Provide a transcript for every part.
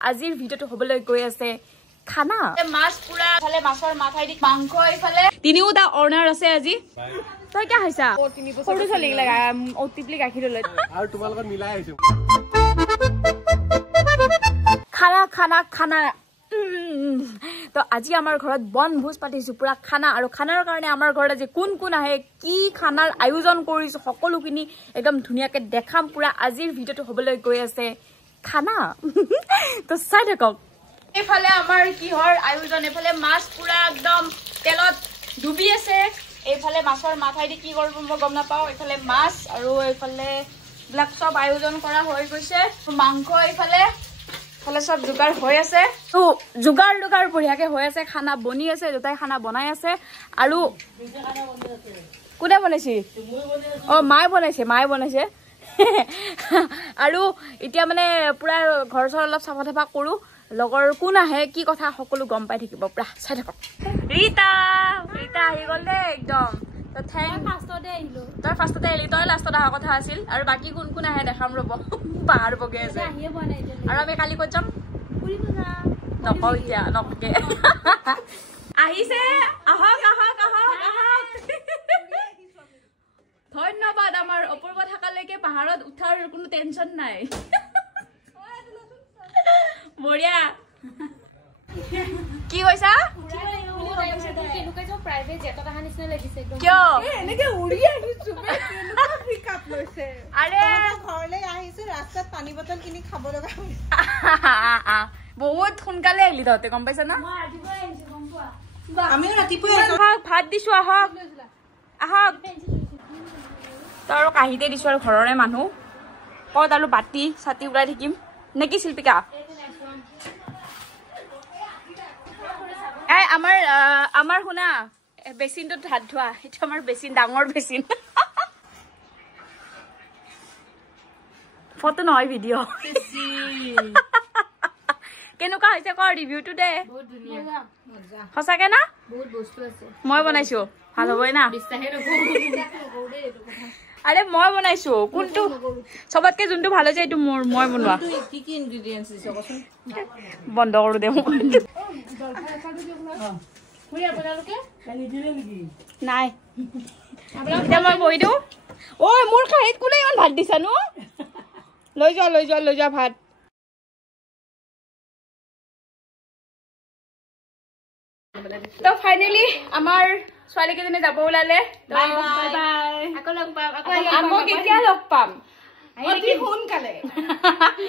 আজিৰ ভিডিওটো হবলৈ গৈ আছে খানা মাছ পুৰা ফালে মাছৰ মাথাই দি মাংস ইফালে তিনিওটা অৰ্ণাৰ আছে আজি তই কি খাইছা সৰু চলি লাগা অতিপলি গাখীৰ লৈ আৰু তোমাৰ লগত মিলাই আইছো খানা খানা খানা তো আজি আমাৰ ঘৰত বনভোজ পাতিছো পুৰা খানা আৰু খানাৰ কাৰণে আমাৰ ঘৰত আজি কোন কোন আহে কি খানাৰ আয়োজন কৰিছো সকলোখিনি একদম ধুনিয়াকে দেখাম পুৰা আজিৰ ভিডিওটো হবলৈ গৈ আছে খানা তো চাই থাকক এফালে আমাৰ কিহৰ আয়োজন এফালে মাছ পুৰা একদম তেলত ডুবি আছে এফালে মাছৰ মাথাই দি কি কৰিব মই গম নাপাও এফালে মাছ আৰু এফালে ব্লাক সব আয়োজন কৰা হৈ গৈছে মাংস এফালে ফলে সব যোগাৰ হৈ আছে তো যোগাৰ বঢ়িয়াকে হৈ আছে খানা বনি আছে দুটাই খানা বনাই আছে আৰু কোনে বনাইছে অ মাই বনাইছে আৰু এতিয়া মানে পুৰা ঘৰ চৰ অলপ চাফা চাফা কৰো লগৰ কোন আহে কি কথা সকলো গম পাই থাকিব পুৰা চাই থাকক ৰীতা আহি গ'ল দে একদম তো থ্যাংক তই ফাৰ্ষ্টতে আহিলি তই লাষ্টত অহা কথা আছিল আৰু বাকী কোন কোন আহে দেখাম ৰ'ব পাহাৰ বগে আছে আৰু আমি কালি ক'ত যাম নকওঁ এতিয়া নককে আহিছে আহক ধন্যবাদ আমাৰ অপূৰ্ব থাকালৈকে পাহাৰত উঠাৰ কোনো টেনচন নাই বঢ়িয়া কি কৈছা বহুত সোনকালে আহিলি তহঁতে গম পাইছা না ভাত দিছো আহক তই আৰু কাহিতে দিছো আৰু ঘৰৰে মানুহ কত আৰু বাতি ছাতি উলাই থাকিম নেকি শিল্পিকা আমাৰ শুনা বেচিনটোত হাত ধোৱা এটা আমাৰ বেচিন ডাঙৰ বেচিন ফটো নহয় ভিডিঅ' কেনেকুৱা হৈছে ক ৰিভিউটো দে সঁচাকে না মই বনাইছো ভাল হ'বই না আৰে মই বনাইছো কোনটো সবতকে যোনটো ভালো যে এটো মই বনোৱা কি কি ইনগ্ৰেডিয়েন্টস দিছ কচোন বন্ধ কৰো দে নাই এতিয়া মই বহি দিওঁ ঐ মোৰ খাহিত কোনে ইমান ভাত দিছা নো লৈ যোৱা ভাত তো ফাইনালি আমাৰ ছোৱালী কেজনী যাব ওলালে বাই বাই আকৌ লগ পাম আকৌ কেতিয়া লগ পাম অতি সোনকালে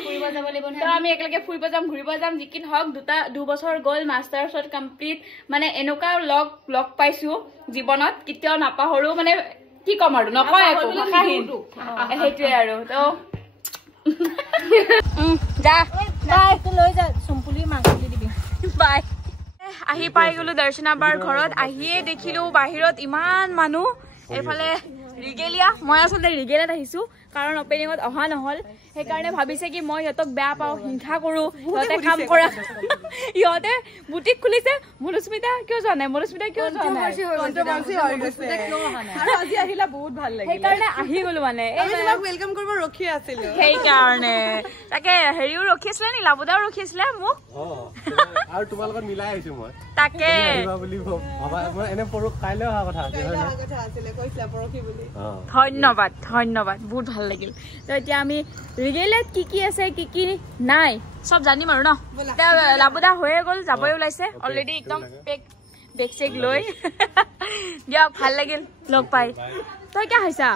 ফুৰিব যাব লাগিব না তো আমি একেলগে ফুৰিব যাম ঘুৰিব যাম যিকিন হক দু বছৰ গ'ল মাষ্টাৰ্ছত কমপ্লিট মানে এনেকুৱা লগ পাইছো জীৱনত কেতিয়াও নাপাহৰো মানে কি কম আৰু নকয় একো সেইটোৱে আৰু তো যা বাই লৈ যা চম্পুলি মাংসলি দিবি বাই আহি পাই গলো দৰ্শনাবাৰ ঘৰত আহিয়ে দেখিলো বাহিৰত ইমান মানুহ এফালে ৰিগেলিয়া মই আচলতে ৰিগেলিয়াত আহিছো কাৰণ অপেনিঙত অহা নহল সেইকাৰণে ভাবিছে কি মই সিহঁতক বেয়া পাওঁ হিংসা কৰো সিহঁতে কাম কৰা সিহঁতে বুটিক খুলিছে মনুস্মিতা কিয় যোৱা নাই আৰু আজি আহিলা বহুত ভাল লাগিল সেইকাৰণে আহি গলো মানে ৱেলকাম কৰিব ৰখি আছিলো সেইকাৰণে তাকে হেৰিও ৰখি আছিলে নি লাবুদাও ৰখি আছিলে মোক আৰু তোমাৰ লগত মিলাই আইছো মই তাকে বুলি ভাবা মই এনে পৰক কাইলৈ অহা কথা আছিলে কৈছিলা পৰকি বুলি ধন্যবাদ বহুত ভাল লাগিল তো এতিয়া আমি ৰিগেলিয়াত কি আছে কি নাই সব জানিম আৰু ন লাবুদা হৈয়ে গ'ল যাবই ওলাইছে অলৰেডি একদম বেগ চেগ লৈ দিয়ক ভাল লাগিল লগ পাই তই কি খাইছা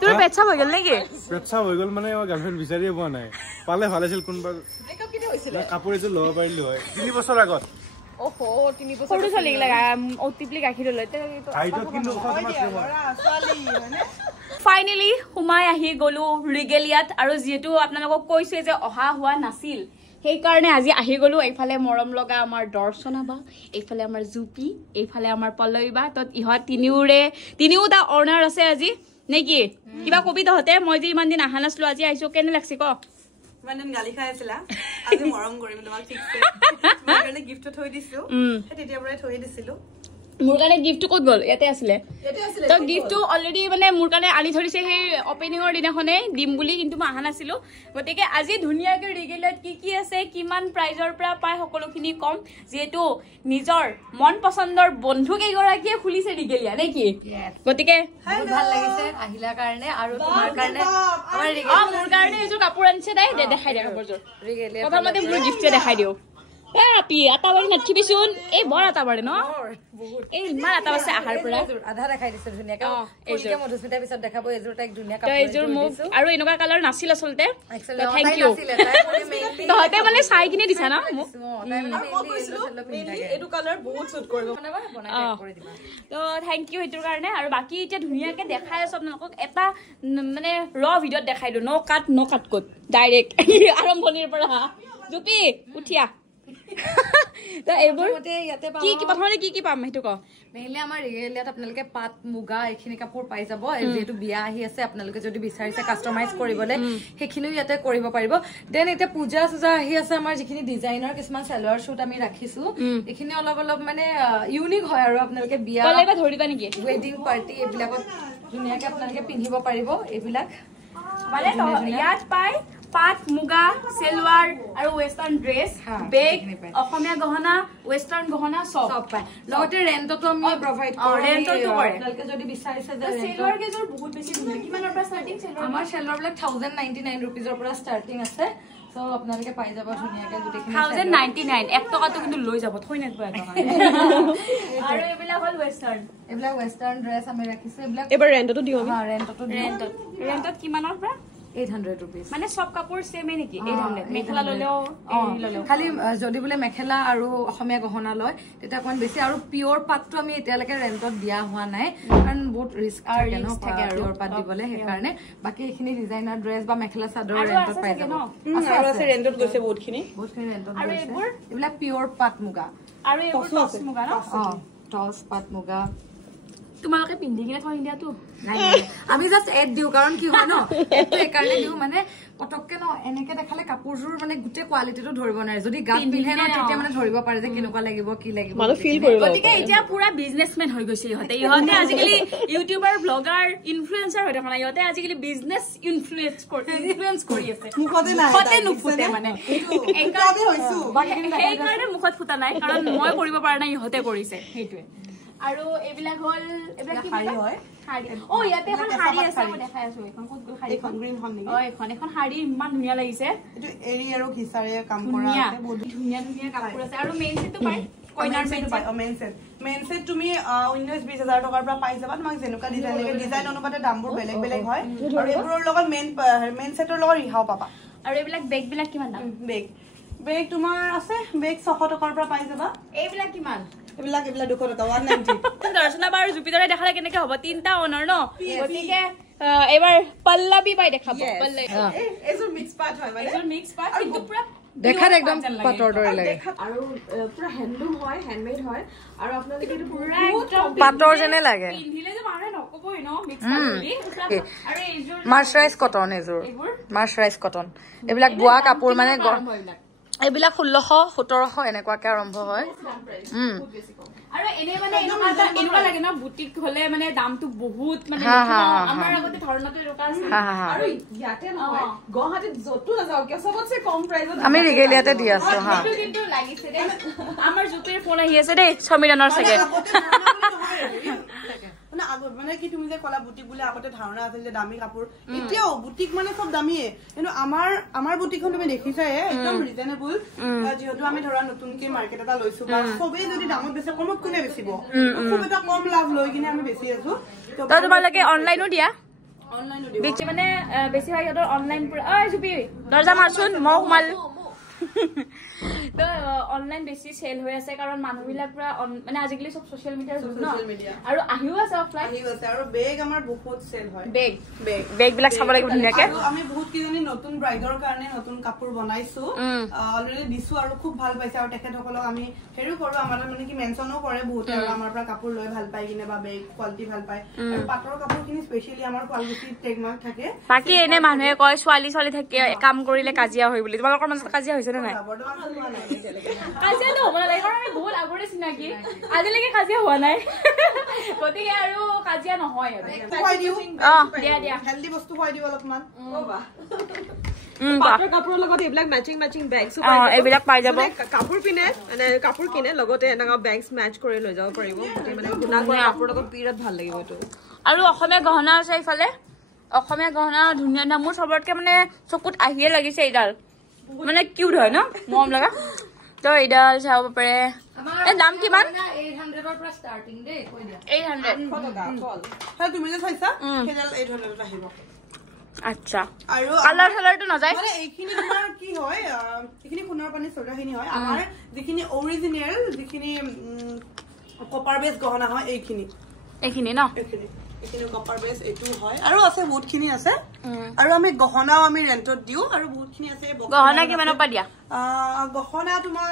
তোৰ পেটছাপ হৈ গ'ল নেকি পেটছাপ হৈ গ'ল মানে মই গাৰ্লফ্ৰেণ্ড বিচাৰিয়ে পোৱা নাই পালে ভাল আছিল কোনবা কাপোৰ এযোৰ ল'ব পাৰিলো হয় 3 বছৰ আগত ওহো 3 বছৰ সৰু চলি লাগা অতিপলি গাখীৰ লৈ ফাইনেলি সোমাই আহি গলো ৰিগেলিয়াত আৰু যিহেতু আপোনালোকক কৈছে যে অহা হোৱা নাছিল সেইকাৰণে আজি আহি গলো এইফালে মৰম লগা আমাৰ দৰ্শনা বা এইফালে আমাৰ জুপি এইফালে আমাৰ পল্লৱী বা তো ইহঁত তিনিওটা অৰ্ণাৰ আছে আজি নেকি কিবা কবি তহঁতে মই যে ইমান দিন আহা নাছিলো আজি আহিছো কেনে লাগছে ক মানে গালি খাই আছিলা আজি মৰম কৰিম তোমাক ঠিকছে মই কাৰণে গিফট থৈ দিছো তেতিয়া পৰাই থৈ দিছিলো মোৰ কাৰণে গিফ্টটো ক'ত গ'ল ইয়াতে আছিলে তো গিফ্টটো অলৰেডি মানে মোৰ কাৰণে আনি ধৰিছে সেই অপেনিঙৰ দিনাখনে দিম বুলি কিন্তু মই অহা নাছিলোঁ গতিকে আজি ধুনীয়াকৈ ৰিগেলিয়াত কি আছে কিমান প্ৰাইজৰ পৰা পায় সকলোখিনি কম যিহেতু নিজৰ মন পচন্দৰ বন্ধু কেইগৰাকীয়ে খুলিছে ৰিগেলিয়া নে কি গতিকে ভাল লাগিছে আহিলাৰ কাৰণে আৰু তোমাৰ কাৰণে মোৰ কাৰণে এইযোৰ কাপোৰ আনিছে তাই দেখাই দিয়া কাপোৰযোৰ প্ৰথমতে মোৰ গিফ্টে দেখাই দিওঁ আটাবাৰী নাথিবিচোন এই বৰ আটাবাৰী ন এই ইমান আটা আছে আহাৰ পৰা আধা দেখাই দিছো ধুনীয়াকে মধুস্মিতাৰ পিছত দেখাব এইযোৰ তাইক ধুনীয়া কাপোৰ এইযোৰ মোক আৰু এনেকুৱা কালাৰ নাছিল আচলতে থেংক ইউ তহঁতে মানে চাই কিনে দিছা ন মোক এইটো কালাৰ বহুত চুট কৰিব তো থেংক ইউ সেইটোৰ কাৰণে আৰু বাকী এতিয়া ধুনীয়াকে দেখাই আছো আপোনালোকক এটা মানে ৰ ভিডিঅ'ত দেখাই দিওঁ ন কাট ক'ত ডাইৰেক্ট আৰম্ভণিৰ পৰা জুপি উঠিয়া তো এইবোৰ কি প্ৰথমতে কি পাম সেইটো ক মেইনলি আমাৰ ৰিগেলিয়াত আপোনালোকে পাট মুগা এইখিনি কাপোৰ পাই যাব যিহেতু বিয়া আহি আছে আপোনালোকে যদি বিচাৰিছে কাষ্টমাইজ কৰিবলৈ সেইখিনিও ইয়াতে কৰিব পাৰিব দেন এতিয়া পূজা চূজা আহি আছে আমাৰ যিখিনি ডিজাইনৰ কিছুমান চেলোৱাৰ শ্বুট আমি ৰাখিছো এইখিনি অলপ মানে ইউনিক হয় আৰু আপোনালোকে বিয়া ধৰি দিবা নেকি ৱেডিং পাৰ্টি এইবিলাকত ধুনীয়াকে আপোনালোকে পিন্ধিব পাৰিব এইবিলাক মানে ইয়াত পায় পাট মুগা চেলৱাৰ আৰু ৱেষ্টাৰ্ণ ড্ৰেছ বেগ অসমীয়া গহনা ৱেষ্টাৰ্ণ গহনা সব পায় লগতে ৰেন্টতো আমি প্ৰভাইড কৰো ৰেন্টতো কৰে আপোনালোকে যদি বিচাৰিছে যে চেলৱাৰ কেজৰ বহুত বেছি ধুনীয়া কিমানৰ পৰা ষ্টাৰ্টিং চেলৱাৰ আমাৰ চেলৱাৰ বিলাক 1099 रुपीजৰ পৰা ষ্টাৰ্টিং আছে সো আপোনালোকে পাই যাব ধুনীয়াকে গুটেখিনি 1099 1 টকাটো কিন্তু লৈ যাব থৈ নেব এটা আৰু এইবিলাক হল ৱেষ্টাৰ্ণ ড্ৰেছ আমি ৰাখিছো এইবিলাক এবাৰ ৰেন্টতো দিও হা ৰেন্টত কিমানৰ পৰা 800 rupees মানে সব কাপোৰ সেমে নেকি 800 মেখেলা ললেও খালি যদি বলে মেখেলা আৰু অসমীয়া গহনা লয় তেতিয়া কোন বেছি আৰু পিওৰ পাটটো আমি এতিয়ালৈকে ৰেন্টত দিয়া হোৱা নাই কাৰণ বহুত ৰিস্ক থাকে আৰু পিওৰ পাট দিবলে সেই কাৰণে বাকি এখিনি ডিজাইনাৰ ড্ৰেছ বা মেখেলা চাদৰ ৰেন্টত পাই যাব আছে ৰেন্টত গৈছে বহুতখিনি ৰেন্টত আৰু এইবিলাক পিওৰ পাট মুগা আৰু এইবোৰ টছ মুগা ন টছ পাট মুগা তোমালোকে পিন্ধি কিনে থৈ দিয়াতো আমি জাস্ট এড দিও কাৰণ কি হয় ন এটো একাৰণে দিও মানে পটককে ন এনেকে দেখালে কাপোৰজোৰ মানে গুটে কোৱালিটিটো ধৰিব নাই যদি গাত পিন্ধে ন তেতিয়া মানে ধৰিব পাৰে যে কেনেকুৱা লাগিব কি লাগিব মানে ফিল কৰিব গতিকে এতিয়া পুৰা বিজনেসম্যান হৈ গৈছে ইহতে আজিকালি ইউটিউবাৰ ব্লগাৰ ইনফ্লুয়েন্সাৰ হৈ থকা ইহতে আজিকালি বিজনেস ইনফ্লুয়েন্স কৰি আছে মুখতে নুফুটে মানে একাতে হৈছো এই কাৰণে মুখত ফুটা নাই কাৰণ মই কৰিব পৰা নাই ইহতে কৰিছে সেইটোৱে আৰু এইবিলাক হল এইবিলাক কি হয় শাড়ী ও ইয়াতে এখন শাড়ী আছে মই দেখাই আছো এখন ক'ত গল শাড়ী এখন গ্ৰীণ হল নেকি এখন শাড়ী ইমান ধুনীয়া লাগিছে এটো এৰি আৰু ঘিছাৰে কাম কৰা আছে বহুত ধুনীয়া কাপোৰ আছে আৰু মেইন সেটটো পাই কইনাৰ সেট পাই মেইন সেট তুমি 19-20,000 টকাৰ পৰা পাই যাবা তোমাক যেনেকুৱা ডিজাইন লাগে ডিজাইন অনুপাতে দামবোৰ বেলেগ হয় আৰু এইবোৰৰ লগত মেইন সেটৰ লগত ৰিহাও পাবা আৰু এইবিলাক বেগ বিলাক কিমান দাম বেগ তোমাৰ আছে বেগ 600 টকাৰ পৰা পাই যাবা এইবিলাক কিমান এইবিলাক 200 টকা 190 দৰ্শনা বাৰ জুপিটাৰে দেখালে কেনেকে হ'ব তিনটা অনাৰ ন গতিকে এবাৰ পল্লবী পাই দেখাব পল্লবী এজৰ মিক্স পাৰ্ট হয় মানে এজৰ মিক্স পাৰ্ট কিন্তু পুৰা দেখাত একদম পাটৰ দৰে লাগে আৰু পুৰা হ্যান্ডলুম হয় হ্যান্ডমেড হয় আৰু আপোনালোকে এইটো পুৰা একদম পাটৰ যেনে লাগে পিন্ধিলে যে মানুহে নকবই ন মিক্স পাৰ্ট আৰু এইজোৰ মাৰ্চাৰাইজ কটন এজোৰ মাৰ্চাৰাইজ কটন এইবিলাক বোৱা কাপোৰ মানে এইবিলাক 1600-1700 এনেকুৱাকে আৰম্ভ হয় আৰু এনে মানে এনেকুৱা লাগে না বুটিক হলে মানে দামটো বহুত মানে আমাৰ আগতে ধাৰণাটো ৰকা আছে আৰু ইয়াতে নহয় গুৱাহাটীত যতো নাযাও কিয় সবতছে কম প্ৰাইজত আমি ৰিগেলিয়াতে দি আছো হা কিন্তু লাগিছে দে আমাৰ জুপিৰ ফোন আহি আছে দে সমীৰনৰ সাগে মানে আগত মানে কি তুমি যে কলা বুটিক বুলে আগতে ধাৰণা আছিল যে দামী কাপোৰ এতিয়াও বুটিক মানে সব দামীয়ে কিন্তু আমাৰ বুটিকখন তুমি দেখিছাই একদম ৰিজনেবল যেহেতু আমি ধৰা নতুনকে মাৰ্কেট এটা লৈছো বা সবেই যদি দামত বেছি কমত কোনে বেচিব খুব এটা কম লাভ লৈ কিনে আমি বেচি আছো তো তোমালোকে অনলাইনো দিয়া বেছি মানে বেছি হয় ইহঁতৰ অনলাইন পুৰা ঐ জুপি দৰ্জা মাৰচোন মই সোমাল তো অনলাইন বেছি সেল হৈ আছে কাৰণ মানুহবিলাক পুৰা মানে আজিকালি সব সোশ্যাল মিডিয়াৰ যুগ ন আৰু আহিও আছে অফলাইন আহিও আছে আৰু বেগ আমাৰ বহুত সেল হয় বেগ বিলাক চাব লাগিব ধুনীয়াকে আমি বহুত কিজনী নতুন ব্ৰাইডৰ কাৰণে নতুন কাপোৰ বনাইছো অলৰেডি দিছো আৰু খুব ভাল পাইছে আৰু তেখেতসকলক আমি হেৰিও কৰো আমাৰ মানে কি মেনচনো কৰে বহুত আৰু আমাৰ পৰা কাপোৰ লৈ ভাল পাই কিনে বা বেগ কোৱালিটি ভাল পায় আৰু পাটৰ কাপোৰখিনি স্পেশালি আমাৰ কোৱালিটি টেগমাৰ্ক থাকে বাকি এনে মানুহে কয় ছোৱালী থাকে কাম কৰিলে কাজিয়া হয় বুলি তোমালোকৰ মাজত কাজিয়া হৈছে নে নাই কাজিয়াটো হ'ব নালাগে কাৰণ আমি বহুত আগৰে চিনাকি আজিলৈকে কাজিয়া হোৱা নাই গতিকে আৰু কাজিয়া নহয় আৰু দিয়া হেল্ডি বস্তু খুৱাই দিওঁ অলপমান পাটৰ কাপোৰৰ লগত এইবিলাক মেচিং বেগছ এইবিলাক পাই যাব কাপোৰ পিনে মানে কাপোৰ কিনে লগতে এনেকুৱা বেগছ মেচ কৰি লৈ যাব পাৰিব মানে গুণা কৰা কাপোৰৰ লগত বিৰাট ভাল লাগিব এইটো আৰু অসমীয়া গহনা আছে ইফালে অসমীয়া গহনা ধুনীয়া ধুনীয়া মোৰ চবতকে মানে চকুত আহিয়ে লাগিছে এইডাল মানে কিউট হয় ন মৰম লগা তো এইডাল চাব পাৰে এই দাম কিমান 800 ৰ পৰা ষ্টাৰ্টিং দে কৈ দিয়া 800 তুমি যে চাইছা সেইডাল 800 আহিব আচ্ছা আৰু কালাৰ চালাৰটো নাযায় মানে এইখিনি তোমাৰ কি হয় এইখিনি সোণৰ পানী চৰ্দাখিনি হয় আমাৰ যিখিনি অৰিজিনেল যিখিনি কপাৰ বেছ গহনা হয় এইখিনি ন এইখিনি কপাৰ বেছ এইটো হয় আৰু আছে বহুতখিনি আছে আৰু আমি গহনাও আমি ৰেন্টত দিও আৰু বহুতখিনি আছে গহনা কিমানৰ পৰা দিয়া গহনা তোমাৰ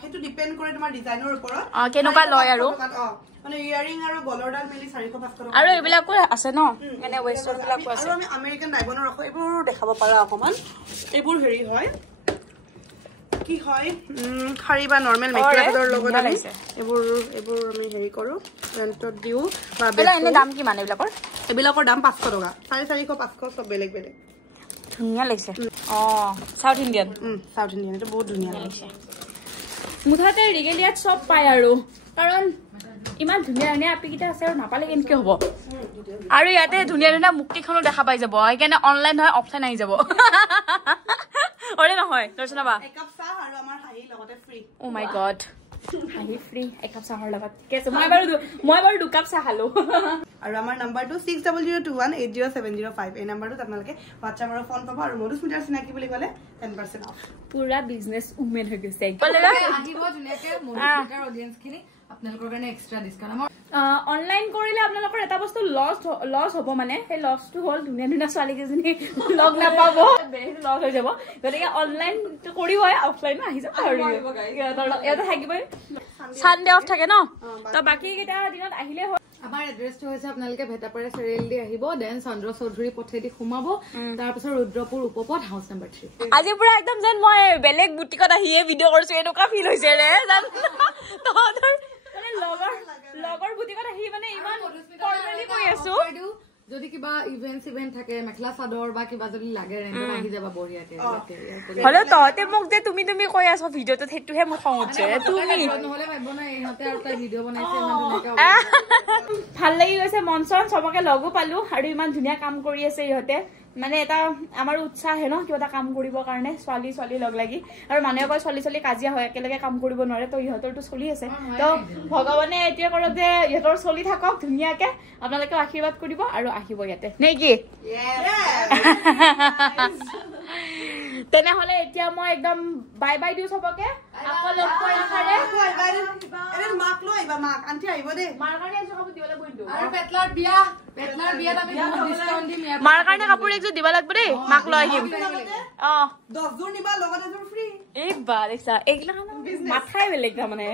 হেতু ডিপেন্ড কৰে তোমাৰ ডিজাইনৰ ওপৰত কেনেকুৱা লয় আৰু মানে ইয়াৰিং আৰু গলৰডাল মিলি 400-500 টকা আৰু এইবিলাকো আছে ন মানে ওয়েস্টাৰ্ন বিলাকো আছে আৰু আমি আমেৰিকান ডায়মণ্ডৰ ৰাখো এইবোৰ দেখাব পাৰা অকমান এইবোৰ হেৰি হয় কি হয় খাৰি বা নৰমাল মেটেৰিয়েলৰ লগত আমি এইবোৰ আমি হেৰি কৰো ৰেন্টত দিও বা এনে দাম কিমান এইবিলাকৰ দাম 500 টকা 450-500 সব বেলেগ বেলেগ ধুনীয়া লাগিছে সাউথ ইণ্ডিয়ান এটা বহুত ধুনীয়া লাগিছে মুঠাতে ৰিগেলিয়াত চব পায় আৰু কাৰণ ইমান ধুনীয়া ধুনীয়া আপিকেইটা আছে আৰু নাপালে কেনেকে হ'ব আৰু ইয়াতে ধুনীয়া ধুনীয়া মুক্তিখনো দেখা পাই যাব সেইকাৰণে অনলাইন নহয় অফলাইন আহি যাব অৰে নহয় দৰ্শনা বা একাপ চাহ আৰু আমাৰ হাঁহি লগতে ফ্ৰী ও মাই গড হাঁহি ফ্ৰী একাপ চাহৰ লগত ঠিক আছে মই বাৰু দুকাপ চাহ খালো আৰু আমাৰ নাম্বাৰটো 6002180705 এই নাম্বাৰটোত আপোনালোকে WhatsApp আৰু ফোন পাব আৰু মধুস মিটাৰ চিনাকি বুলি ক'লে 10% অফ পুৰা বিজনেস উমেন হৈ গৈছে আহিব ধুনীয়াকে মধুস মিটাৰ অডিয়েন্স খিনি আপোনালোকৰ কাৰণে এক্সট্ৰা ডিসকাউন্ট আমাৰ অনলাইন কৰিলে আপোনালোকৰ এটা বস্তু লছ হ'ব মানে সেই লছটো হ'ল ধুনীয়া ধুনীয়া ছোৱালী কেইজনী লগ নাপাব লছ হৈ যাব গতিকে অনলাইন কৰিব অফলাইনো আহি যাব আৰু ইয়াতে থাকিবই চানডে অফ থাকে ন তো বাকী কেইটা দিনত আহিলে হয় আমাৰ এড্ৰেছটো হৈছে আপোনালোকে ভেটাপাৰা চাৰিআলি দি আহিব দেন চন্দ্ৰ চৌধুৰী পথেদি সোমাব তাৰপিছত ৰুদ্ৰপুৰ উপপথ হাউচ নম্বৰ 3 আজি পুৰা একদম যেন মই বেলেগ বুটিকত আহিয়ে ভিডিঅ' কৰিছো এনেকুৱা ফিল হৈছে ৰে জান তহঁতৰ মানে লগৰ বুটিকত আহি মানে ইমান ফৰ্মেলি কৈ আছো যদি কিবা ইভেন্ট থাকে মেখেলা চাদৰ বা কিবা যদি লাগে ৰেন্টত আহি যাবা বঢ়িয়াকে হলেও তহঁতে মোক যে তুমি কৈ আছ ভিডিঅ'টোত সেইটোহে মোৰ খং উঠছে তুমি নহলে ভাবিব না ইহঁতে আৰু তাই ভিডিঅ' বনাইছে ইমান ধুনীয়াকে ভাল লাগি গৈছে মন চন চবকে লগো পালো আৰু ইমান ধুনীয়া কাম কৰি আছে ইহঁতে মানে এটা আমাৰ উৎসাহে ন কিবা এটা কাম কৰিবৰ কাৰণে ছোৱালী লগ লাগি আৰু মানুহে কয় ছোৱালী কাজিয়া হয় একেলগে কাম কৰিব নোৱাৰে তো ইহঁতৰটো চলি আছে তো ভগৱানে এতিয়া কৰক যে ইহঁতৰ চলি থাকক ধুনীয়াকে আপোনালোকে আশীৰ্বাদ কৰিব আৰু আহিব ইয়াতে নে কি তেনেহলে এতিয়া মই একদম বাই বাই দিওঁ চবকে আকৌ লগ পোৱাৰ আশাৰে মাক লৈ আহিবা মাক আন্টি আহিব দেই মাৰ কাৰণে এযোৰ কাপোৰ দিবলৈ বহিলো আৰু পেটলাৰ বিয়াত আমি ডিসকাউন্ট দিম মাৰ কাৰণে কাপোৰ একযোৰ দিব লাগিব দেই মাক লৈ আহিম 10 যোৰ নিবা লগত এযোৰ ফ্ৰী এই বা দেখছা এইগিলা মাথাই বেলেগ তাৰমানে